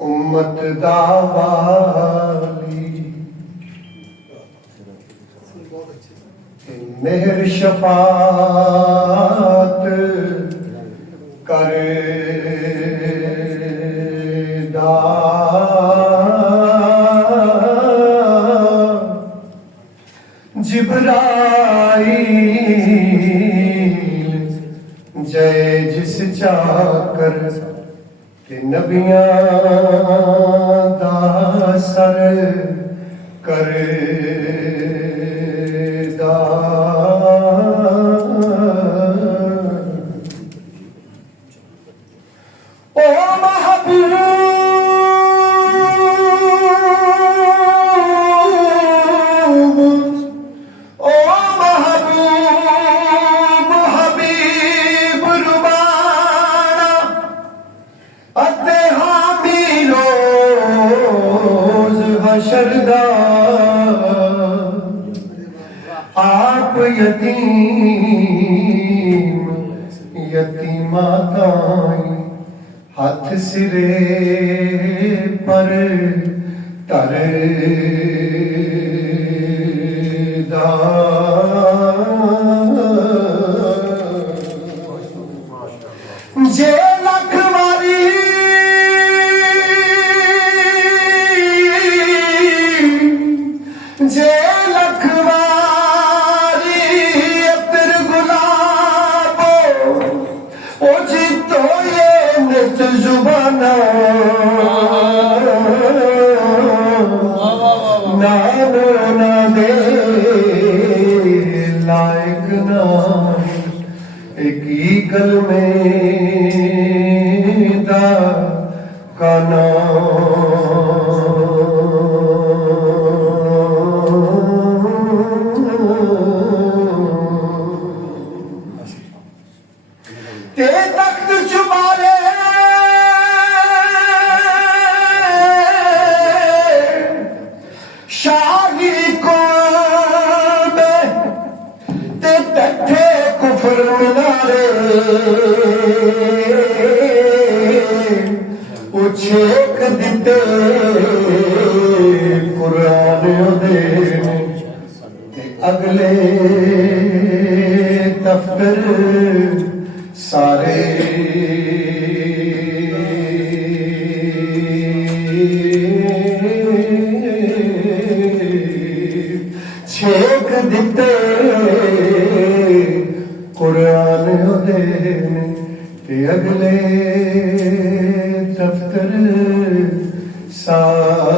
उम्मत दा वाली मेहर शफात करेदा जिब्राईल जय जिस चाकर ते नबियां दा सर करदा ओ महबूब ओ महबूब हबीब रुबाना अते हामी रोज हशरदा आप यतीम यतीमा ताई हाथ सिरे पर तरदा जे लख वारी जे लख वारी अतर गुलाबो ओ जी तो ये नित जुबाना नाम ना दे लायक ना एक ही गल में दा का ते तख्त चुबारे शाही को ते तथे कुफर मिनारे उछेक दिते कुरान दे ते अगले दफ्तर सारे छेक दिते कुरान दे ते अगले दफ्तर सारे